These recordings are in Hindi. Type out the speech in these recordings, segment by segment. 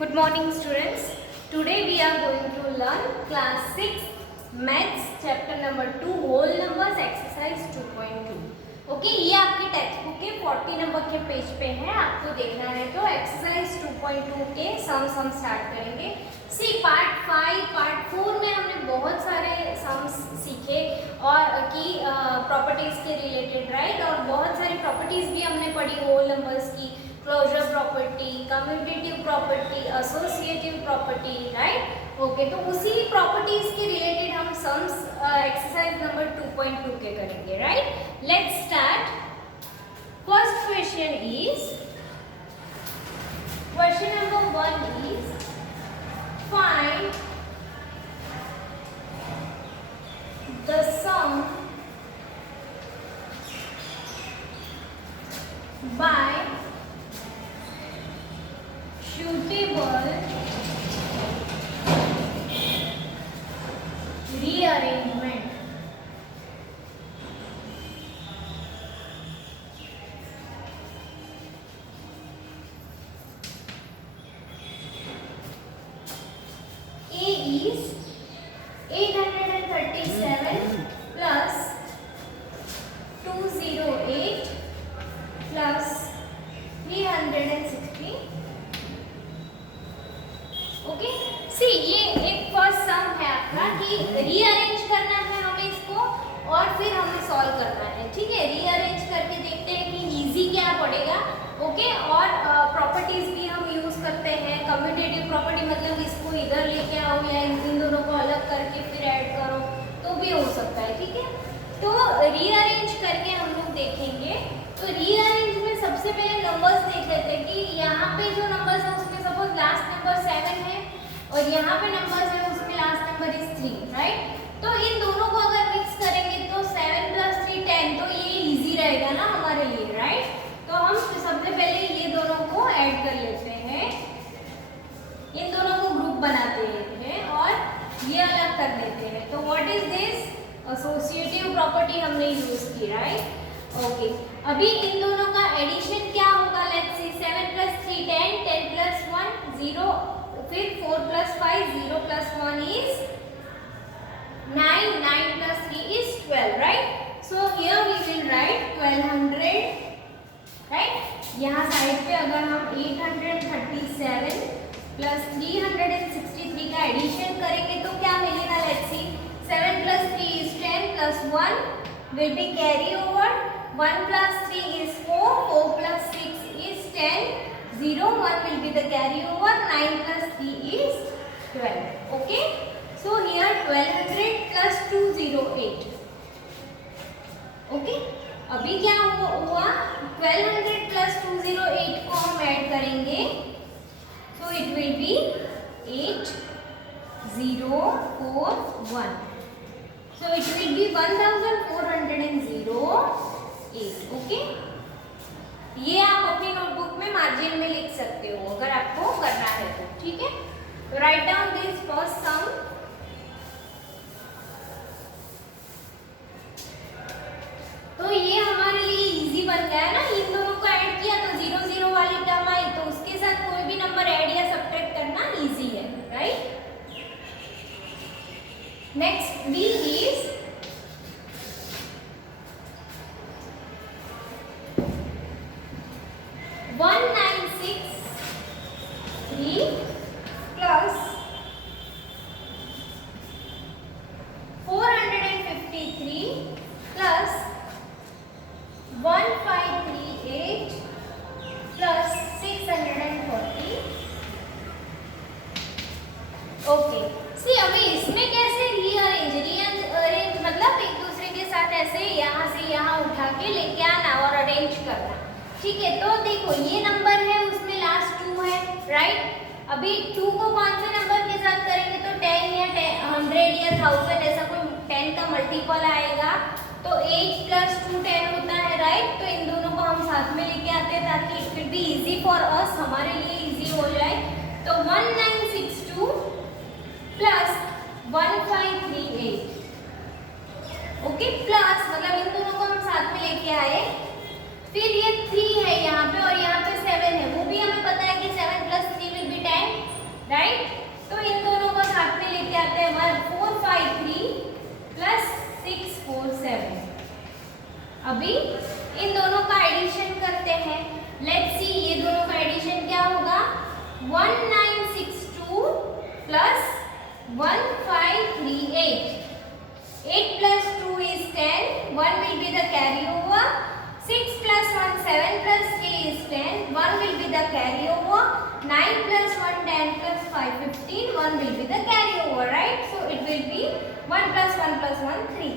Good morning students. Today we are going to learn class 6 maths chapter number 2 whole numbers exercise 2.2. Okay ये आपके टेक्स्ट बुक के 40 नंबर के पेज पे है, आपको देखना है तो एक्सरसाइज 2.2 के सम्स हम स्टार्ट करेंगे। सी पार्ट 5 पार्ट 4 में हमने बहुत सारे सम्स सीखे और की प्रॉपर्टीज के रिलेटेड, राइट, और बहुत सारी प्रॉपर्टीज भी हमने पढ़ी होल नंबर्स की, closure property, commutative property, associative property, right. Okay, तो उसी प्रॉपर्टीज के रिलेटेड हम सम्स एक्सरसाइज नंबर 2.2 के करेंगे, right. Let's start. First question is, question number 1 is find the sum by suitable rearrangement। A is 837 plus 208 plus 360। Okay, see ये एक फर्स्ट सम है आपका कि रीअरेंज करना है हमें इसको और फिर हमें सॉल्व करना है, ठीक है। रीअरेंज करके देखते हैं कि इजी क्या पड़ेगा। ओके, और प्रॉपर्टीज भी हम यूज करते हैं। कम्यूटेटिव प्रॉपर्टी मतलब इसको इधर लेके आओ या इन दोनों को अलग करके फिर ऐड करो तो भी हो सकता है, ठीक है। तो रीअरेंज करके हम लोग देखेंगे। तो रीअरेंज में सबसे पहले नंबर्स देख लेते हैं कि यहाँ पे जो नंबर्स है उसमें सपोज लास्ट नंबर 7 है और यहाँ पे नंबर्स है उसमें लास्ट नंबर इज 3, राइट। तो इन दोनों को अगर मिक्स करेंगे तो 7 + 3 10, तो ये इजी रहेगा ना हमारे लिए, राइट। तो हम सबसे पहले ये दोनों को ऐड कर लेते हैं, इन दोनों को ग्रुप बनाते हैं और ये अलग कर लेते हैं। तो what is this? Associative property हमने यूज की, राइट। ओके, अभी इन दोनों का एडिशन क्या होगा? लेट्स सी, 7 + 3 10, 10 + 1 0, फिर 4 + 5 0 + 1 is 9, 9 + 3 is 12, right। So here we will write 1200, right। यहाँ साइड पे अगर हम 837 + 363 का एडिशन करेंगे तो क्या मिलेगा? Let's see, 7 + 3 is 10 + 1 will be carry over, 1 + 3 is 4, 4 + 6 is 10, 0 1 will be the carry over, 9 + 3 is 12। okay, so here 1200 plus 208। okay, अभी क्या हुआ? 1200 plus 208 को हम ऐड करेंगे so it will be 8041, so it will be 1408। Okay, ये आप अपनी नोटबुक में मार्जिन में लिख सकते हो अगर आपको करना है तो, ठीक है। तो राइट डाउन दिस फर्स्ट सम। तो ये हमारे लिए इजी बन गया है ना, इन दोनों को ऐड किया तो 0 0 वाली टर्म आई तो उसके साथ कोई भी नंबर ऐड या सब्ट्रैक्ट करना इजी है, right. Next B is okay, see अभी इसमें कैसे रीअरेंज मतलब एक दूसरे के साथ ऐसे यहाँ से यहाँ उठा के लेके आना और अरेंज करना, ठीक है। तो देखो ये नंबर है उसमें लास्ट 2 है, राइट। अभी 2 को कौन से नंबर के साथ करेंगे तो 10 या 100 या 1000 ऐसा कोई 10 का मल्टीपल आएगा तो 8 + 2 10 होता है, राइट। तो इन दोनों को हम साथ में लेके आते हैं ताकि it will be easy for us, हमारे लिए इजी हो जाए। तो 1962 प्लस 1538, ओके, प्लस मतलब इन दोनों को हम साथ में लेके आए। फिर ये 3 है यहाँ पे और यहाँ पे 7 है, वो भी हमें पता है कि 7 + 3 will be 10। 1962 plus 1538. 8 plus 2 is 10. 1 will be the carryover. 6 plus 1 7 plus 3 is 10. 1 will be the carryover. 9 plus 1 10 plus 5 15. 1 will be the carryover, right? So it will be 1 plus 1 plus 1 3.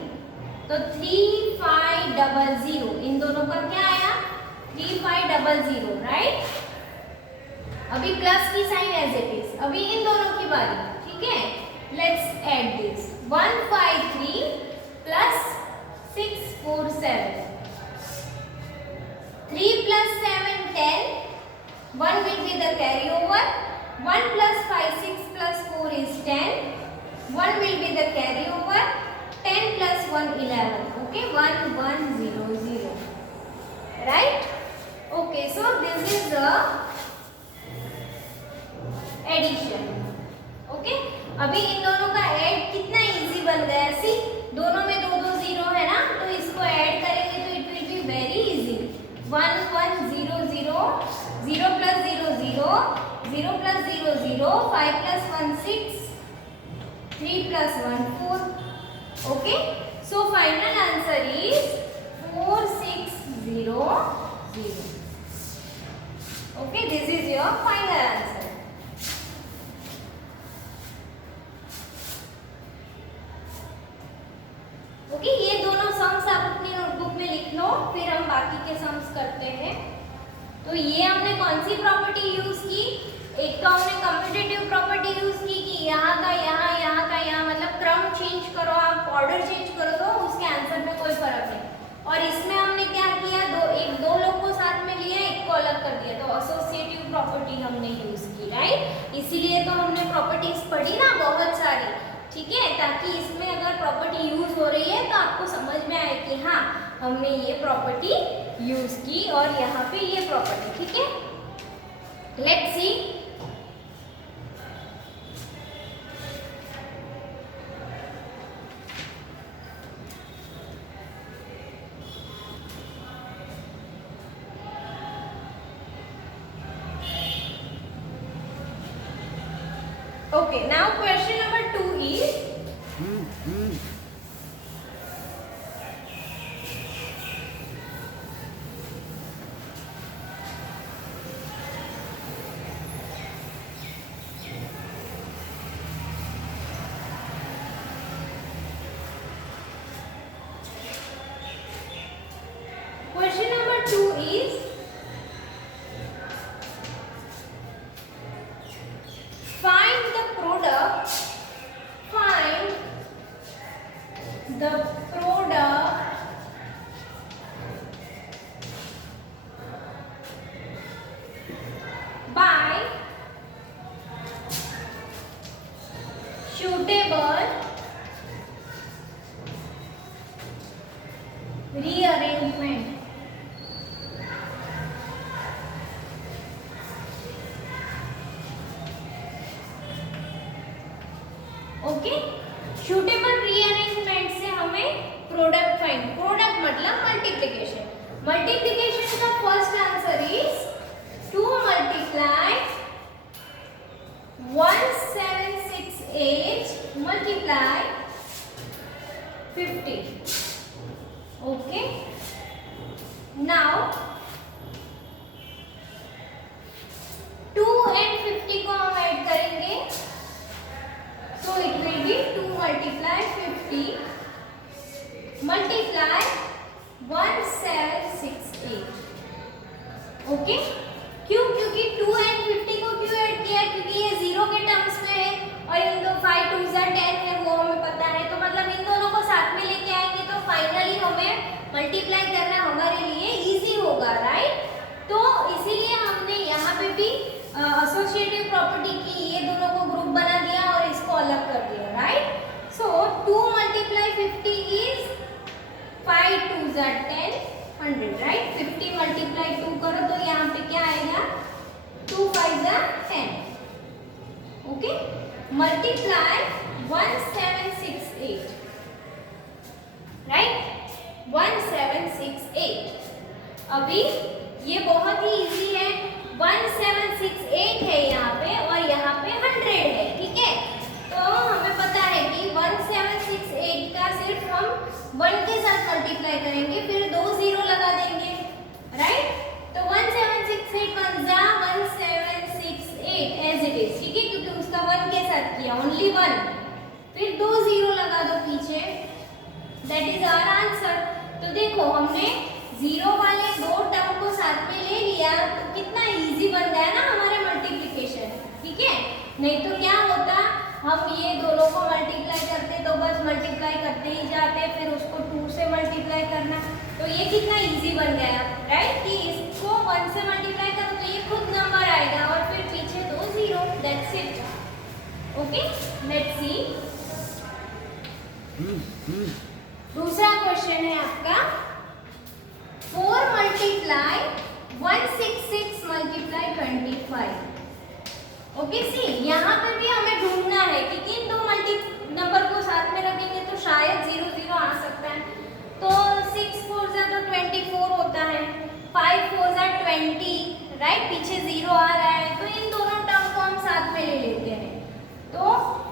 तो 3500 इन दोनों का क्या आया? 3500, राइट? अभी प्लस की साइन एज इट इज. अभी इन दोनों की बारी, ठीक है? Let's add this. 153 plus 647. 3 plus 7 10. 1 will be the carryover. 1 plus 5 6 plus 4 is 10. 1 will be the carryover. 10 plus 1 11. Okay, 1100. Right? Okay, so this is the addition. Okay, अभी इन दोनों का ऐड कितना इजी बन गया. सी, दोनों में दो दो जीरो है ना, तो इसको ऐड करेंगे तो it will be very easy. 1 1 0 0, 0 plus 0 0, 0 plus 0 0, 5 plus 1 6, 3 plus 1 4. Okay, so final answer is 4600. Okay, this is your final answer. Okay, ये दोनों सम्स आप अपनी नोटबुक में लिख लो, फिर हम बाकी के सम्स करते हैं. तो ये हमने कौन सी प्रॉपर्टी यूज की? एक तो हमने कम्यूटेटिव प्रॉपर्टी यूज की कि यहाँ का यहाँ, यहाँ का यहाँ, मतलब क्रम चेंज करो, आप ऑर्डर चेंज करो तो उसके आंसर में कोई फर्क नहीं. और इसमें हमने क्या किया? दो लोग को साथ में लिया, एक को अलग कर दिया, तो एसोसिएटिव प्रॉपर्टी हमने यूज की, राइट? इसीलिए तो हमने प्रॉपर्टीज पढ़ी ना बहुत सारी, ठीक है, ताकि इसमें अगर प्रॉपर्टी यूज हो रही है तो आपको समझ में आए कि हाँ हमने ये प्रॉपर्टी यूज की और यहाँ पे ये प्रॉपर्टी, ठीक है? Let's see. Okay, now question number 2 is the product by suitable rearrangement. Okay, suitable rearrangement से हमें प्रोडक्ट फाइंड. प्रोडक्ट मतलब मल्टीप्लिकेशन. मल्टीप्लिकेशन का first answer is 2 multiply 1768 multiply 50. Okay, now 2 and 50 को हम ऐड करेंगे, so it will be 2 multiply 50 multiply 1768. Okay, क्यों? क्योंकि 2 and 50 को क्यों ऐड किया? क्योंकि ये जीरो के टर्म्स में है और इन दो 5 2 10 है, वो हमें पता है. तो मतलब इन दोनों को साथ में लेके आएंगे तो फाइनली हमें मल्टीप्लाई करना हमारे लिए इजी होगा, राइट? तो इसीलिए हमने यहाँ पे भी एसोसिएटिव प्रॉपर्टी की, ये दोनों को ग्रुप बना दिया और इसको अलग कर दिया, right? So 2 multiply 50 is 5 2 10 100, right? 50 multiply 2 करो तो यहाँ पे क्या आएगा? 2 5 10. Okay, multiply 1768, right? 1768. अभी ये बहुत ही इजी है, 1768 है यहाँ पे और यहाँ पे 100 है, ठीक है। तो हमें पता है कि 1768 का सिर्फ हम 1 के साथ मल्टीप्लाई करेंगे, फिर 2 जीरो लगा देंगे, राइट। तो 1768 1 जा 1768 एज इट इज, ठीक है, क्योंकि उसका 1 के साथ किया, ओनली 1, फिर 2 जीरो लगा दो पीछे, दैट इज आवर आंसर। तो देखो हमने जीरो वाले दो टर्म को साथ में ले लिया, तो कितना इजी बन गया ना हमारे मल्टीप्लिकेशन, ठीक है। नहीं तो क्या होता, हम ये दोनों को मल्टीप्लाई करते तो बस मल्टीप्लाई करते ही जाते, फिर उसको 2 से मल्टीप्लाई करना, तो ये कितना इजी बन गया, राइट, कि इसको 1 से मल्टीप्लाई करो तो ये खुद नंबर आएगा और फिर पीछे 2 zero, that's it. Okay, let's see. दूसरा क्वेश्चन है आपका 4 मल्टीप्लाई 166 मल्टीप्लाई 25। ओके, सी यहाँ पे भी हमें ढूंढना है कि किन दो मल्टी नंबर को साथ में रखेंगे तो शायद 0 0 आ सकता है। तो 6 4 जा तो 24 होता है, 5 4 जा 20, राइट, पीछे 0 आ रहा है, तो इन दोनों टर्म को हम साथ में ले लेते हैं। तो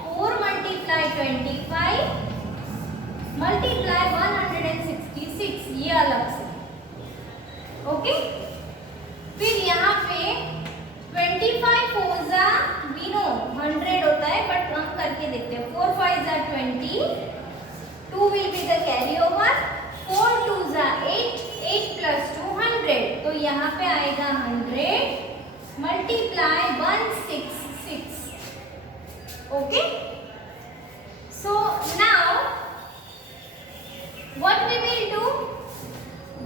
4 मल्टीप्लाई 25 मल्टीप्लाई 166, ये अलग से, ओके। फिर यहाँ पे 25 4 जा वी नो 100 होता है, बट हम करके देखते हैं। 4 5 जा 20, 2 will be the carry over, 4 2 जा 8, 8 प्लस 2 100, तो यहाँ पे आएगा 100 multiply 166, okay. So now what we will do,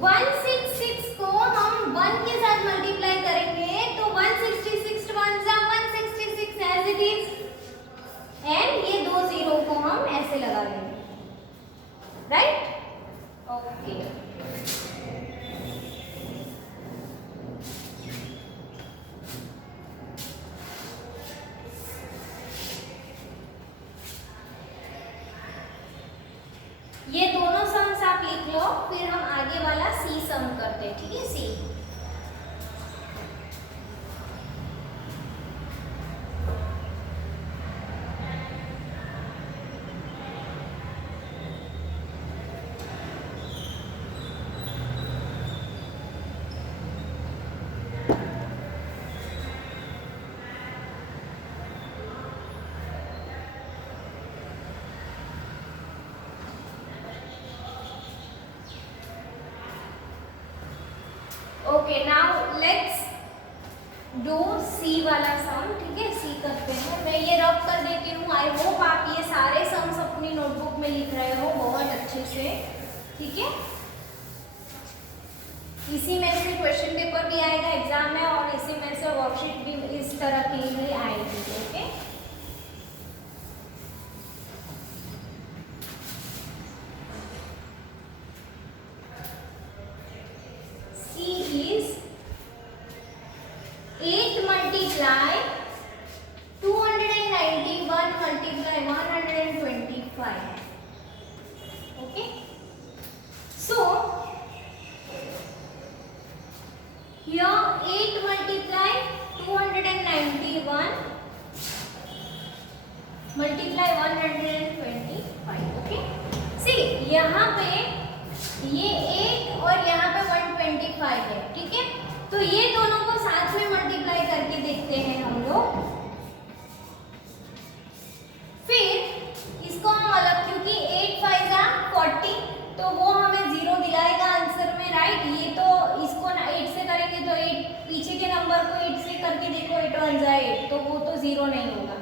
166 को हम 1 के साथ मल्टीप्लाई करेंगे, तो 166 1 जा 166 एज इट इज, एंड ये 2 जीरो को हम ऐसे लगा देंगे, राइट, ओके। ये दोनों सम्स आप लिख लो, फिर हम आगे वाला सी सम करते हैं, ठीक है, सी। Okay, now let's do see वाला सम, ठीक है, सी करते हैं। मैं ये रब कर देती हूँ, आई होप आप ये सारे सम्स अपनी नोटबुक में लिख रहे हो बहुत अच्छे से, ठीक है। इसी में से क्वेश्चन पेपर भी आएगा एग्जाम में, और इसी में से वर्कशीट भी इस तरह की ही आएगी, ओके। Multiply 125, okay. सी यहाँ पे ये 8 और यहाँ पे 125 है, ठीक है। तो ये दोनों को साथ में मल्टीप्लाई करके देखते हैं हम लोग, फिर इसको हम अलग, क्योंकि 8 5 जा 40, तो वो हमें 0 दिलाएगा आंसर में, राइट। ये तो इसको 8 से करेंगे तो 8 पीछे के नंबर को 8 से करके देखो, 8 1 जा 8, तो वो तो 0 नहीं होगा,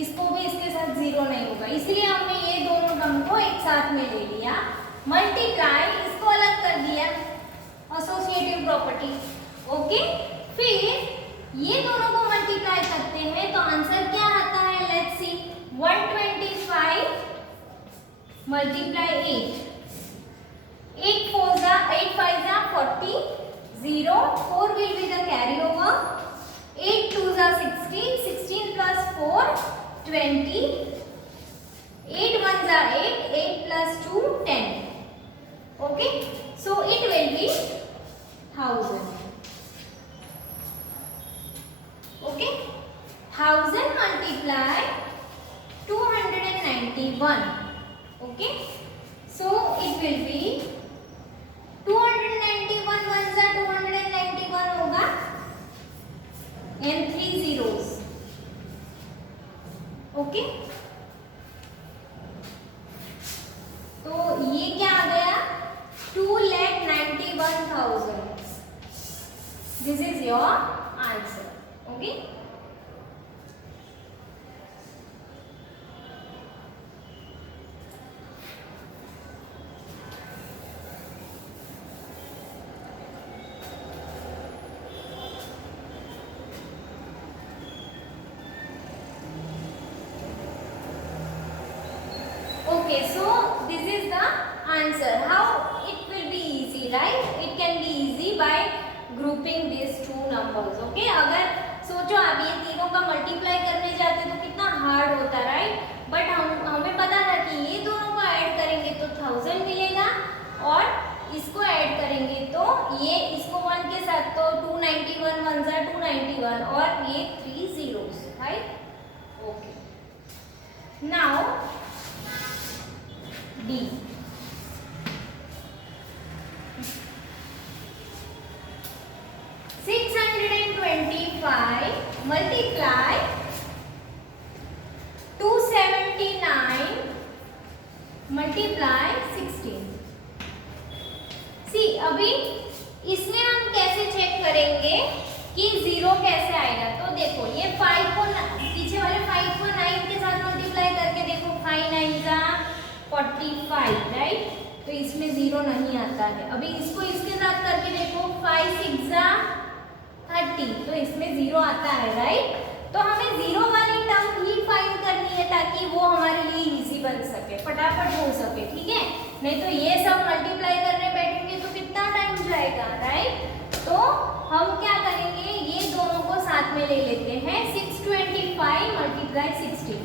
इसको भी इसके साथ 0 नहीं होगा, इसलिए हमने ये दोनों टर्म को एक साथ में ले लिया, मल्टीप्लाई, इसको अलग कर दिया, एसोसिएटिव प्रॉपर्टी, ओके। फिर ये दोनों को मल्टीप्लाई करते हैं तो आंसर क्या आता है, लेट्स सी। 125 मल्टीप्लाई 8, 8 4 जा 8 5 जा 40, 0 4 will be the carry over, 8 2 जा 16, 16 plus 4 20, 8 1 जा 8, 8 plus 2 10, okay, so it will be 1000। 1000 multiply 291. Okay, so it will be 291 ones are 291 होगा and 3 zeros. Okay, तो ये क्या आ गया 2,91,000. This is your answer. Okay. Okay, so this is the answer. How it will be easy, right? It can be easy by grouping these two numbers. Okay, अगर सोचो आप ये तीनों का मल्टीप्लाई करने जाते तो कितना हार्ड होता, राइट? बट हमें पता था कि ये दोनों को ऐड करेंगे तो 1000 मिलेगा और इसको ऐड करेंगे तो ये इसको 1 के साथ तो 291 1 जा 291 और ये 3 zeros, right? Okay, now D. 625 multiply 279 multiply 16. See, अभी इसमें हम कैसे चेक करेंगे कि 0 कैसे आएगा? तो देखो ये 5 को पीछे वाले 5 को 9 के साथ मल्टीप्लाई करके देखो 5 9 जा 45, राइट? तो इसमें 0 नहीं आता है. अभी इसको इसके साथ करके देखो 5 6 जा 30, तो इसमें 0 आता है, राइट? तो हमें 0 वाली टर्म ही फाइंड करनी है ताकि वो हमारे लिए इजी बन सके, फटाफट हो सके, ठीक है? नहीं तो ये सब मल्टीप्लाई करने बैठेंगे तो कितना टाइम जाएगा, राइट? तो हम क्या करेंगे, ये दोनों को साथ में ले लेते हैं. 625 multiply 16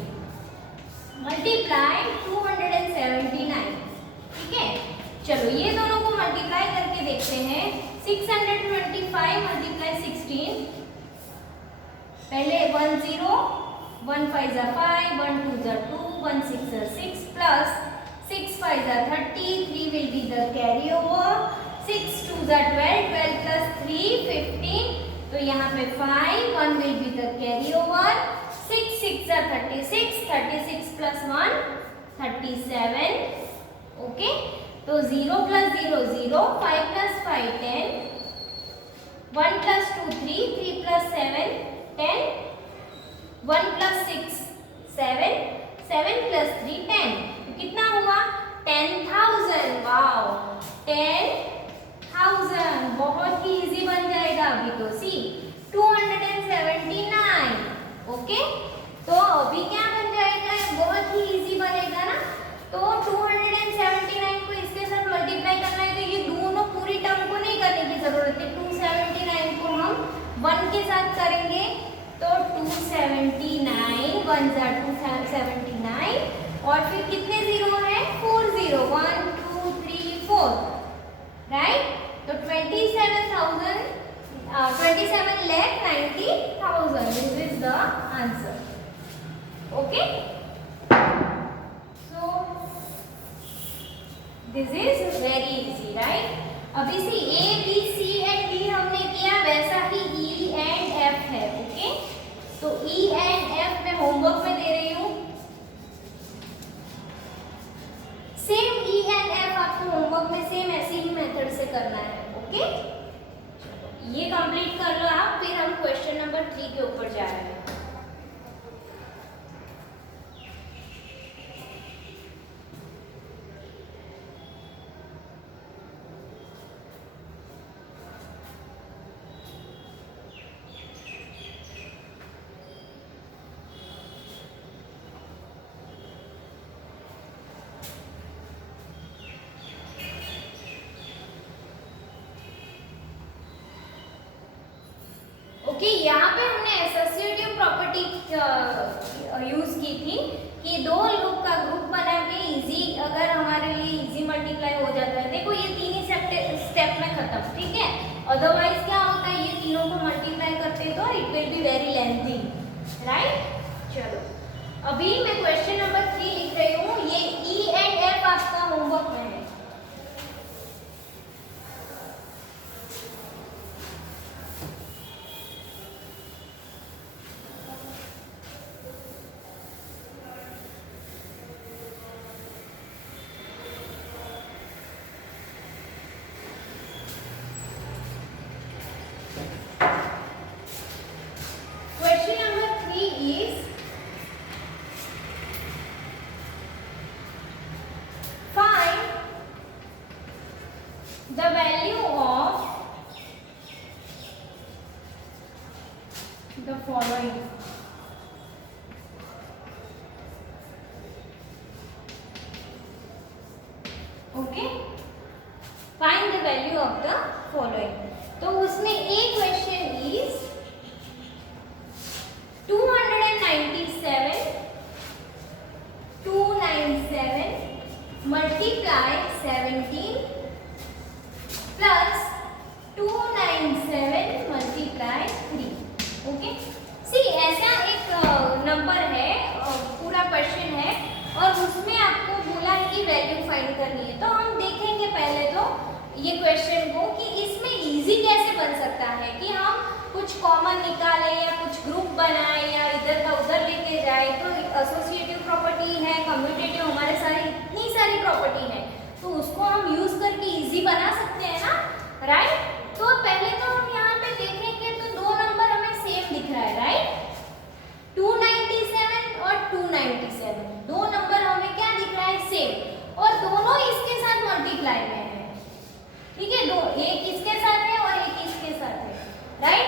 मल्टीप्लाई 279, ठीक है? चलो ये दोनों को मल्टीप्लाई करके देखते हैं. 625 multiply 16, पहले 1 0 1 5 जा 5 1 2 जा 2 1 6 जा 6 प्लस 6 5 जा 30, 3 will be the carry over, 6 2 जा 12 12 plus 3 15, तो यहाँ पे 5 1 will be the carry over, 6 6 जा 36 36 plus 1 37. ओके, तो 0 plus 0 0, 5 plus 5 10, 1 plus 2 3, 3 plus 7 10, 1 plus 6 7, 7 plus 3 10. तो कितना हुआ 10,000. वाओ, 10,000 बहुत ही इजी बन जाएगा अभी तो. सी 279. ओके, तो अभी क्या बन जाएगा, बहुत ही इजी बनेगा ना. तो 279 को इसके साथ मल्टीप्लाई करना है तो ये दोनों पूरी टर्म को नहीं करने की जरूरत है. 279 को हम 1 के साथ करेंगे तो 279 1 जा 279 और फिर कितने जीरो है 4 0 1 2 3 4, राइट? तो 27,90,000. This is the answer. Okay, this is very easy, right? अभी से A B C and D हमने किया, वैसा ही E एंड F है. ओके, तो E एंड F मैं होमवर्क में दे रही हूँ. सेम E एंड F आपको होमवर्क में सेम ऐसे ही मेथड से करना है. ओके, ये कंप्लीट कर लो आप, फिर हम क्वेश्चन नंबर 3 के ऊपर जा रहे हैं. ओके, यहाँ पे हमने एसोसिएटिव प्रॉपर्टी यूज की थी कि दो लोग का ग्रुप बना के इजी, अगर हमारे लिए इजी मल्टीप्लाई हो जाता है. देखो ये तीन ही स्टेप में खत्म, ठीक है? अदरवाइज क्या होता है, ये तीनों को मल्टीप्लाई करते तो it will be very lengthy, right? Question number 3 is find the value of the following. Okay, find the value of the following. तो उसमें एक question is 297 multiply 17 plus 297 multiply 3. Okay, see ऐसा एक नंबर है, पूरा क्वेश्चन है और उसमें आपको बोला है कि वैल्यू फाइंड करनी है. तो हम देखेंगे पहले तो ये क्वेश्चन को कि इसमें इजी कैसे बन सकता है कि हम कुछ कॉमन निकालें या कुछ ग्रुप बनाएं या इधर का उधर लेके जाए. तो एसोसिएटिव प्रॉपर्टी है, कम्यूटेटिव, हमारे सारी इतनी सारी प्रॉपर्टी है, तो उसको हम यूज करके इजी बना सकते हैं ना, राइट. तो पहले तो हम यहाँ पे देखेंगे तो दो नंबर हमें सेम दिख रहा है, राइट. 297 और 297 दो नंबर हमें क्या दिख रहा है, सेम, और दोनों इसके साथ मल्टीप्लाई में है. ठीक है, दो, एक इसके साथ है और एक इसके साथ है, राइट.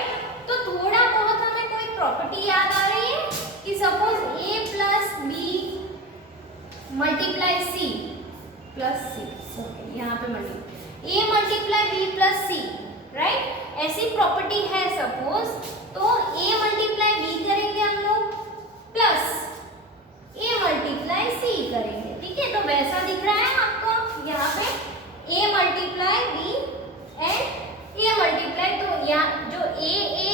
तो थोड़ा बहुत हमें कोई प्रॉपर्टी याद आ रही है कि suppose a plus B multiply C plus C. Okay, यहाँ पे multiply a multiply b plus C, right. ऐसी प्रॉपर्टी है सपोज, तो a मल्टीप्लाई b करेंगे हम लोग प्लस a मल्टीप्लाई c करेंगे. ठीक है, तो वैसा दिख रहा है आपको यहाँ पे a multiply b and a multiply. तो यहाँ जो a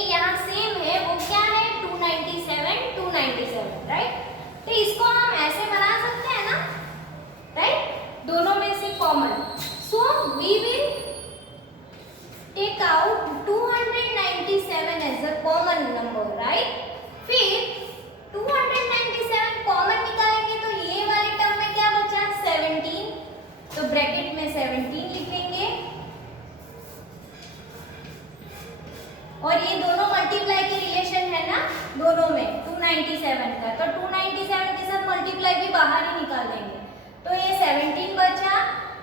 यहाँ सेम है वो क्या है, 297, राइट. तो इसको हम ऐसे बना सकते हैं ना, राइट, दोनों में से common. So we will take out 297 as a common number, right. फिर 297 कॉमन निकालेंगे तो ये वाले टर्म में क्या बचा, 17. तो ब्रैकेट में 17 लिखेंगे और ये दोनों मल्टीप्लाई के रिलेशन है ना, दोनों में 297 का. तो 297 के साथ मल्टीप्लाई भी बाहर ही निकाल देंगे. तो ये 17 बचा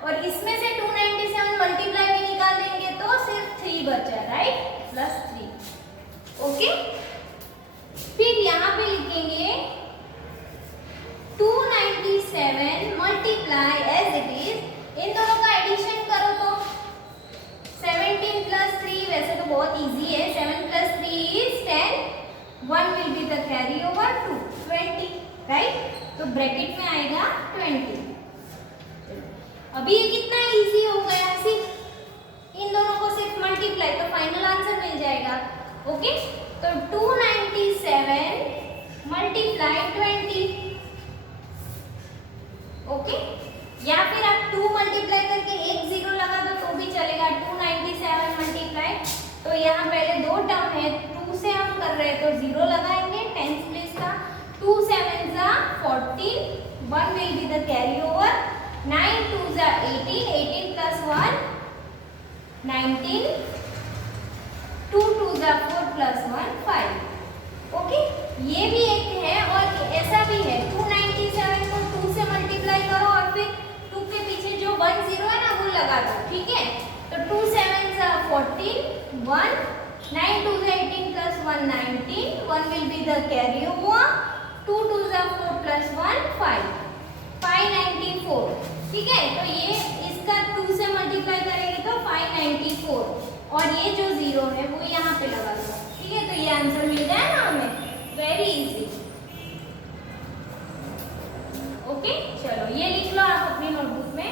और इसमें से 297 मल्टीप्लाई भी निकाल देंगे तो सिर्फ 3 बचा, राइट, प्लस 3. ओके, फिर यहाँ पे लिखेंगे 297 मल्टीप्लाई एज इट इज. इन दोनों का एडिशन करो तो 17 प्लस 3, वैसे तो बहुत इजी है, 7 plus 3 is 10, 1 will be the carry over 2, 20, right. तो ब्रैकेट में आएगा 20. अभी ये कितना इजी हो गया, सिर्फ इन दोनों को सिर्फ मल्टीप्लाई, तो फाइनल आंसर मिल जाएगा. ओके, तो 297 मल्टीप्लाई 20. ओके, या फिर आप 2 मल्टीप्लाई करके एक 0 लगा दो तो भी चलेगा. 297 मल्टीप्लाई, तो यहाँ पहले दो टर्म है, 2 से हम कर रहे हैं तो 0 लगाएंगे, 10 प्लेस का. 2 7 जा 14, 1 will be the carry over. 9 2 जा 18, 18 प्लस 1 19, 2 2 जा 4 प्लस 1 5. ओके, ये भी एक है और ऐसा भी है. 297 को 2 से मल्टीप्लाई करो और फिर 2 के पीछे जो 1 0 है ना वो लगा दो. ठीक है, तो 2 7 जा 14, 1 9 2 जा 18 plus 1 19, 1 will be the carry over. 2 2 जा 4 प्लस 1 5, 594. ठीक है, तो ये इसका 2 से मल्टीप्लाई करेंगे तो 594 और ये जो 0 है वो यहाँ पे लगा दो. ठीक है, तो ये आंसर मिल गया ना हमें, वेरी इजी. ओके, चलो ये लिख लो आप अपनी नोटबुक में.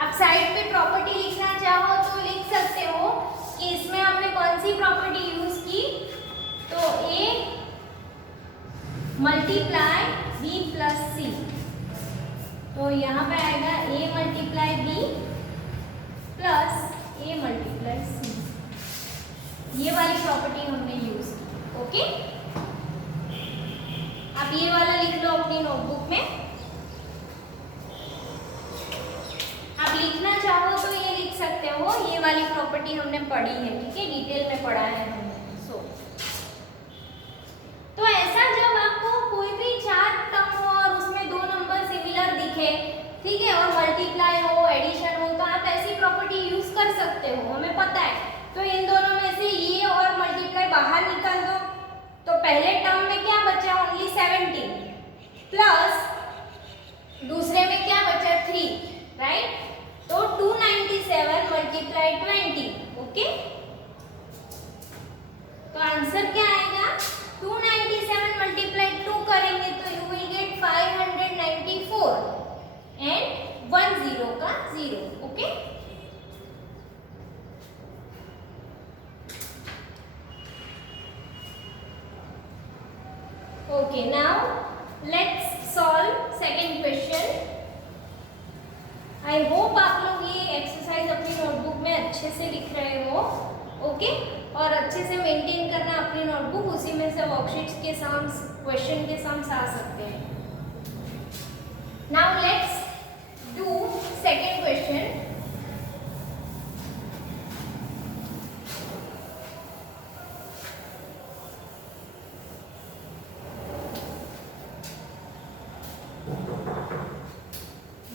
आप साइड पे प्रॉपर्टी लिखना चाहो तो लिख सकते हो कि इसमें हमने कौन सी प्रॉपर्टी यूज की. तो a मल्टीप्लाई b प्लस सी, तो यहाँ पे आएगा a multiply b plus a multiply c. ये वाली प्रॉपर्टी हमने यूज की. ओके, आप ये वाला लिख लो अपनी नोटबुक में. आप लिखना चाहो तो ये लिख सकते हो, ये वाली प्रॉपर्टी हमने पढ़ी है. ठीक है, डिटेल में पढ़ा है हमने. तो ऐसा जब आपको कोई भी चार टर्म हो और उसमें दो नंबर सिमिलर दिखे, ठीक है, और मल्टीप्लाई हो, एडिशन हो, तो आप ऐसी प्रॉपर्टी यूज कर सकते हो, हमें पता है। तो इन दोनों में से ये और मल्टीप्लाई बाहर निकाल दो, तो पहले टर्म में क्या बचा, ओनली 17 प्लस दूसरे में क्या बचा 3, राइट। तो 297 मल्टीप्लाई 20, ओके। तो आंसर क्या आएगा, 297 मल्टीप्लाई 2 करेंगे तो यू विल गेट 594 एंड 1 0 का 0, okay. Okay, now let's solve second question. I hope आप लोग ये एक्सरसाइज अपनी नोटबुक में अच्छे से लिख रहे हो, ओके। और अच्छे से मेंटेन करना अपनी नोटबुक, उसी में से वर्कशीट्स के सम्स, क्वेश्चन के सम्स आ सकते हैं। Now let's do second question.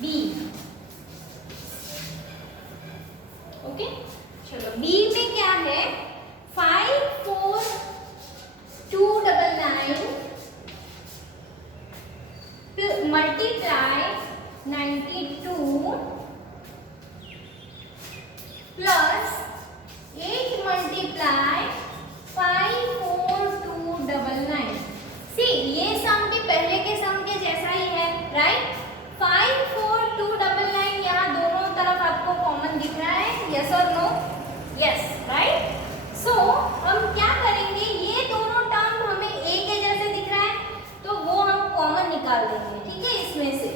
B, okay, चलो बी में क्या है, 5 4 2 9 मल्टीप्लाई 92 प्लस 8 मल्टीप्लाई 5 4 2 9। सी, ये सम के पहले के सम के जैसा ही है, राइट। 5 4 2 9 यहाँ दोनों तरफ आपको कॉमन दिख रहा है, यस और नो, यस, राइट। सो हम क्या करेंगे, ये दोनों टर्म हमें एक के जैसे दिख रहा है, तो वो हम कॉमन निकाल देंगे, ठीक है, इसमें से।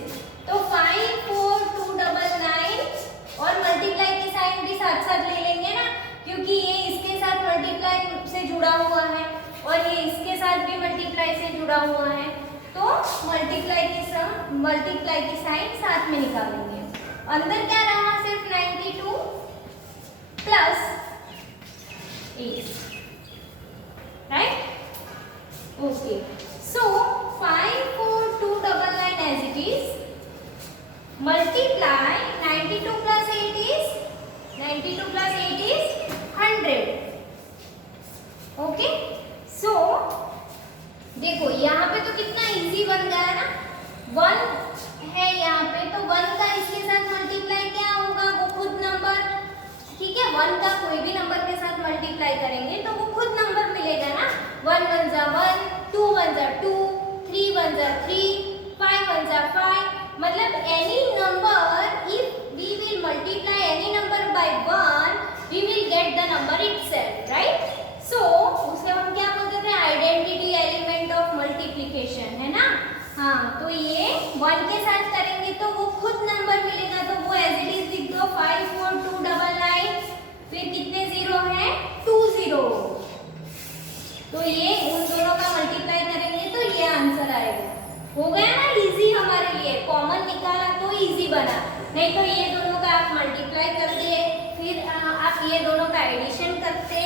तो 5 4 2 9 और मल्टीप्लाई की साइन भी साथ साथ ले लेंगे ना, क्योंकि ये इसके साथ मल्टीप्लाई से जुड़ा हुआ है और ये इसके साथ भी मल्टीप्लाई से जुड़ा हुआ है, तो मल्टीप्लाई की साइन साथ में निकालेंगे। अंदर क्या रहा, सिर्फ 92 plus 8, right, okay. So 5 4 2 9 as it is, multiply 92 plus 8 is 100, okay. So देखो यहाँ पे तो कितना इजी बन गया है ना, 1 है यहाँ पे, तो 1 का इसके साथ मल्टीप्लाई क्या होगा, वो खुद नंबर, ठीक है, 1 का कोई भी नंबर के साथ मल्टीप्लाई करेंगे तो वो खुद नंबर मिलेगा ना। 1 1 जा 1, 2 1 जा 2, 3 1 जा 3, 5 1 जा 5, मतलब any number, if we will multiply any number by 1, we will get the number itself, right. So उसे हम क्या बोलते थे, आइडेंटिटी एलिमेंट ऑफ मल्टीप्लिकेशन, है ना। हाँ, तो ये 1 के साथ करेंगे तो वो खुद नंबर मिलेगा, तो वो एज इट इज लिख दो, 5 4 2 9, फिर कितने 0 है, 2 0, तो ये उन दोनों का मल्टीप्लाई करेंगे तो ये आंसर आएगा। हो गया ना इजी हमारे लिए, कॉमन निकाला तो इजी बना, नहीं तो ये दोनों का आप मल्टीप्लाई कर दिए, फिर आप ये दोनों का एडिशन करते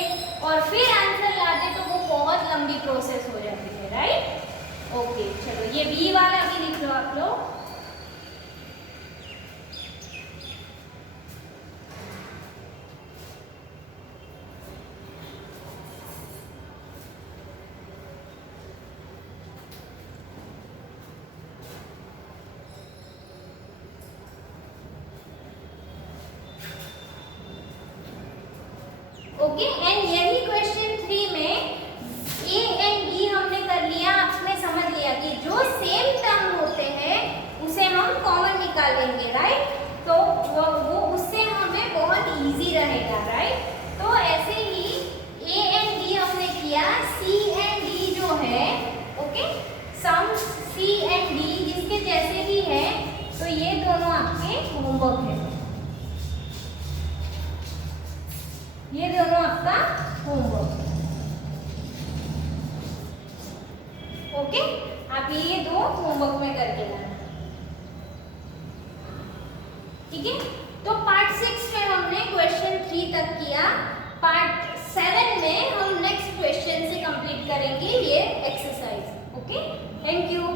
और फिर आंसर लाते, तो वो बहुत लंबी प्रोसेस हो जाती है, राइट। ओके, चलो ये बी वाला भी लिख लो आप लोग। ओके, एंड यही क्वेश्चन 3 में ए एंड बी हमने कर लिया, आपने समझ लिया कि जो सेम टर्म होते हैं उसे हम कॉमन निकालेंगे, राइट। तो वो उससे हमें बहुत इजी रहेगा, राइट। तो ऐसे ही ए एंड बी हमने किया, सी एंड डी जो है, okay, some C and D जिसके जैसे भी है, तो ये दोनों आपके होमवर्क है, ये दोनों आपका होमवर्क, ओके। आप ये दो होमवर्क में करके लाना, ठीक है। तो पार्ट 6 में हमने क्वेश्चन 3 तक किया, पार्ट 7 में हम नेक्स्ट क्वेश्चन से कंप्लीट करेंगे ये एक्सरसाइज। Okay, thank you.